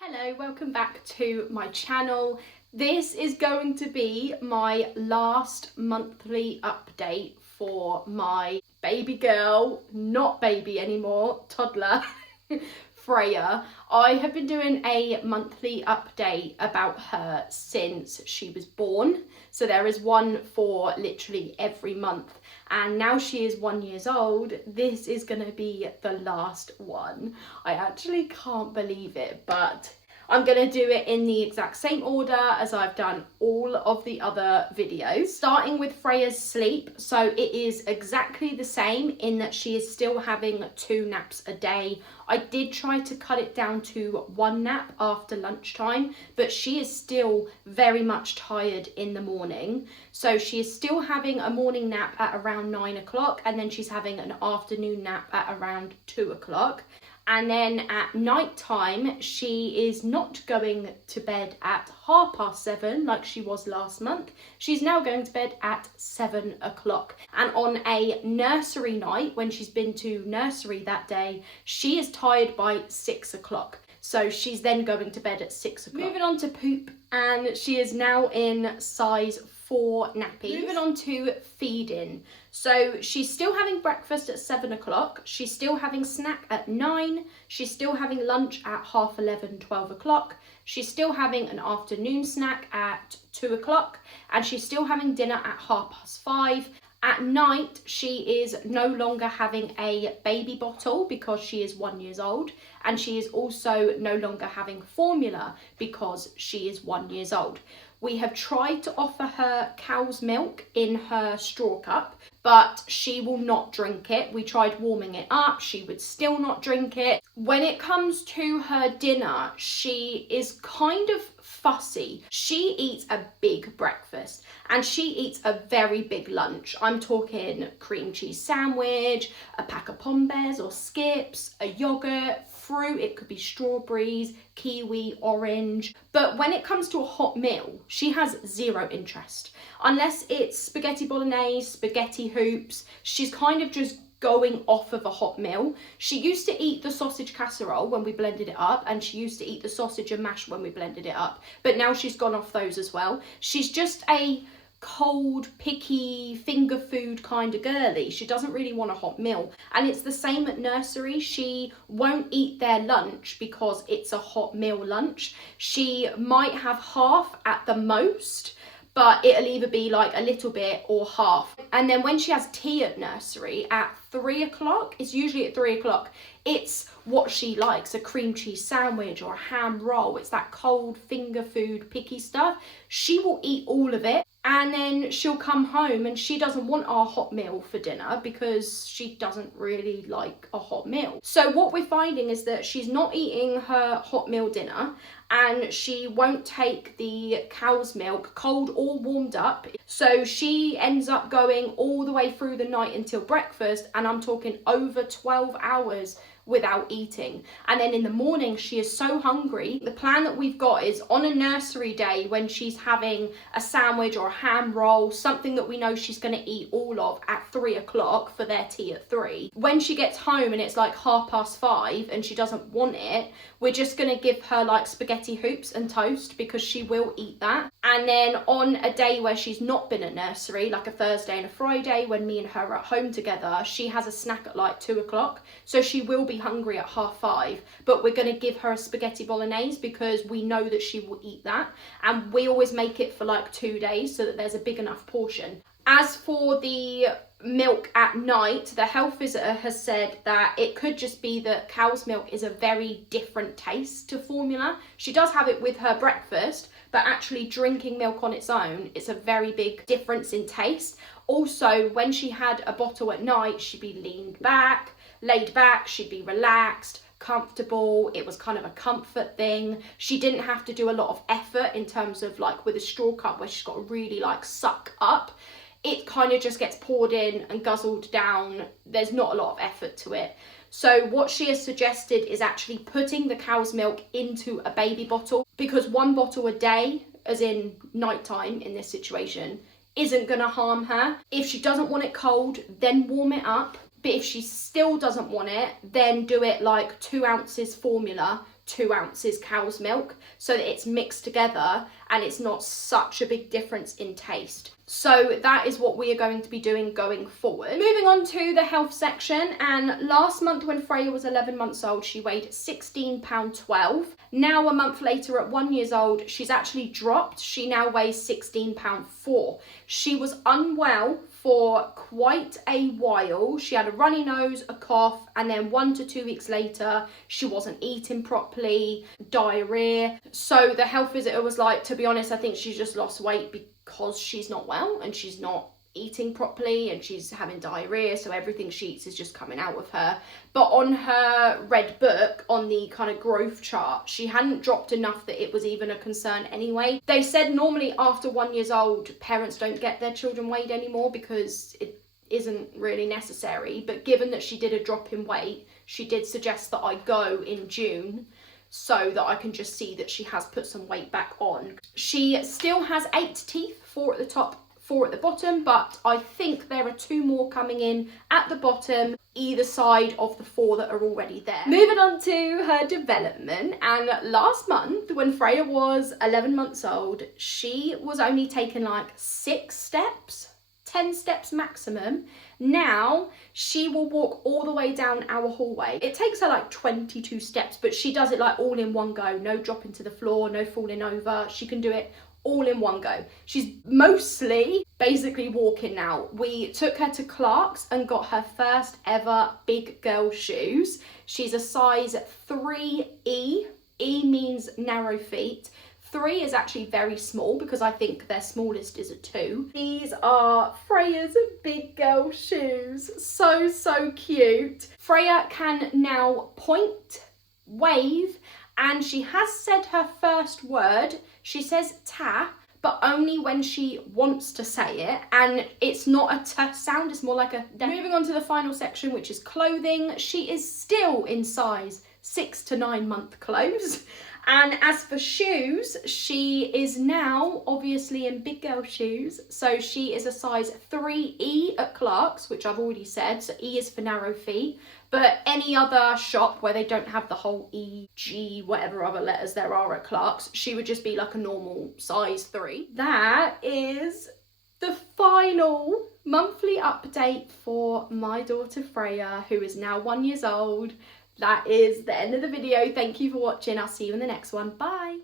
Hello, welcome back to my channel. This is going to be my last monthly update for my baby girl, not baby anymore, toddler, Freya. I have been doing a monthly update about her since she was born. So there is one for literally every month. And now she is 1 year old. This is going to be the last one. I actually can't believe it, but I'm going to do it in the exact same order as I've done all of the other videos. Starting with Freya's sleep. So it is exactly the same in that she is still having 2 naps a day. I did try to cut it down to 1 nap after lunchtime, but she is still very much tired in the morning. So she is still having a morning nap at around 9 o'clock, and then she's having an afternoon nap at around 2 o'clock. And then at night time, she is not going to bed at 7:30 like she was last month. She's now going to bed at 7 o'clock. And on a nursery night, when she's been to nursery that day, she is tired by 6 o'clock. So she's then going to bed at 6 o'clock. Moving on to poop, and she is now in size 4 nappies. Moving on to feeding. So she's still having breakfast at 7 o'clock. She's still having snack at 9. She's still having lunch at 11:30, 12 o'clock. She's still having an afternoon snack at 2 o'clock. And she's still having dinner at 5:30. At night, she is no longer having a baby bottle because she is 1 year old. And she is also no longer having formula because she is 1 year old. We have tried to offer her cow's milk in her straw cup, but she will not drink it. We tried warming it up, she would still not drink it. When it comes to her dinner, she is kind of fussy. She eats a big breakfast and she eats a very big lunch. I'm talking cream cheese sandwich, a pack of Pombears or Skips, a yogurt, fruit, it could be strawberries, kiwi, orange. But when it comes to a hot meal, she has zero interest. Unless it's spaghetti bolognese, spaghetti hoops, she's kind of just going off of a hot meal. She used to eat the sausage casserole when we blended it up, and she used to eat the sausage and mash when we blended it up. But now she's gone off those as well. She's just a cold, picky, finger food kind of girly. She doesn't really want a hot meal. And it's the same at nursery. She won't eat their lunch because it's a hot meal lunch. She might have half at the most, but it'll either be like a little bit or half. And then when she has tea at nursery at 3 o'clock, it's usually at 3 o'clock, it's what she likes, a cream cheese sandwich or a ham roll. It's that cold finger food, picky stuff. She will eat all of it. And then she'll come home and she doesn't want our hot meal for dinner because she doesn't really like a hot meal. So what we're finding is that she's not eating her hot meal dinner, and she won't take the cow's milk cold or warmed up. So she ends up going all the way through the night until breakfast, and I'm talking over 12 hours without eating. And then in the morning she is so hungry. The plan that we've got is on a nursery day when she's having a sandwich or a ham roll, something that we know she's going to eat all of at 3 o'clock for their tea at 3. When she gets home and it's like 5:30 and she doesn't want it, we're just going to give her like spaghetti hoops and toast because she will eat that. And then on a day where she's not been at nursery, like a Thursday and a Friday when me and her are at home together, she has a snack at like 2 o'clock. So she will be hungry at 5:30, but we're going to give her a spaghetti bolognese because we know that she will eat that. And we always make it for like 2 days so that there's a big enough portion. As for the milk at night, the health visitor has said that it could just be that cow's milk is a very different taste to formula. She does have it with her breakfast, but actually drinking milk on its own, it's a very big difference in taste. Also, when she had a bottle at night, she'd be laid back, she'd be relaxed, comfortable. It was kind of a comfort thing. She didn't have to do a lot of effort in terms of like with a straw cup where she's got to really like suck up. It kind of just gets poured in and guzzled down. There's not a lot of effort to it. So what she has suggested is actually putting the cow's milk into a baby bottle, because 1 bottle a day, as in nighttime in this situation, isn't going to harm her. If she doesn't want it cold, then warm it up. But if she still doesn't want it, then do it like 2 ounces formula, 2 ounces cow's milk so that it's mixed together and it's not such a big difference in taste. So that is what we are going to be doing going forward. Moving on to the health section, and last month when Freya was 11 months old, she weighed £16.12. Now a month later at 1 year old, she's actually dropped. She now weighs £16.4. She was unwell for quite a while. She had a runny nose, a cough, and then 1 to 2 weeks later, she wasn't eating properly, diarrhea. So the health visitor was like, to be honest, I think she's just lost weight because she's not well and she's not eating properly and she's having diarrhea, so everything she eats is just coming out of her. But on her red book, on the kind of growth chart, she hadn't dropped enough that it was even a concern anyway. They said normally after 1 year old, parents don't get their children weighed anymore because it isn't really necessary. But given that she did a drop in weight, she did suggest that I go in June so that I can just see that she has put some weight back on. She still has 8 teeth, 4 at the top, 4 at the bottom, but I think there are 2 more coming in at the bottom, either side of the 4 that are already there. Moving on to her development, and last month when Freya was 11 months old, she was only taking like 6 steps, 10 steps maximum. Now she will walk all the way down our hallway. It takes her like 22 steps, but she does it like all in one go. No dropping to the floor, no falling over. She can do it all in one go. She's mostly basically walking now. We took her to Clark's and got her first ever big girl shoes. She's a size 3E. E means narrow feet. 3 is actually very small because I think their smallest is a 2. These are Freya's big girl shoes. So, so cute. Freya can now point, wave, and she has said her first word. She says ta, but only when she wants to say it, and it's not a t sound, it's more like a d. Moving on to the final section, which is clothing. She is still in size 6 to 9 month clothes. And as for shoes, she is now obviously in big girl shoes. So she is a size 3E at Clark's, which I've already said. So E is for narrow feet. But any other shop where they don't have the whole E, G, whatever other letters there are at Clark's, she would just be like a normal size 3. That is the final monthly update for my daughter Freya, who is now 1 year old. That is the end of the video. Thank you for watching. I'll see you in the next one. Bye.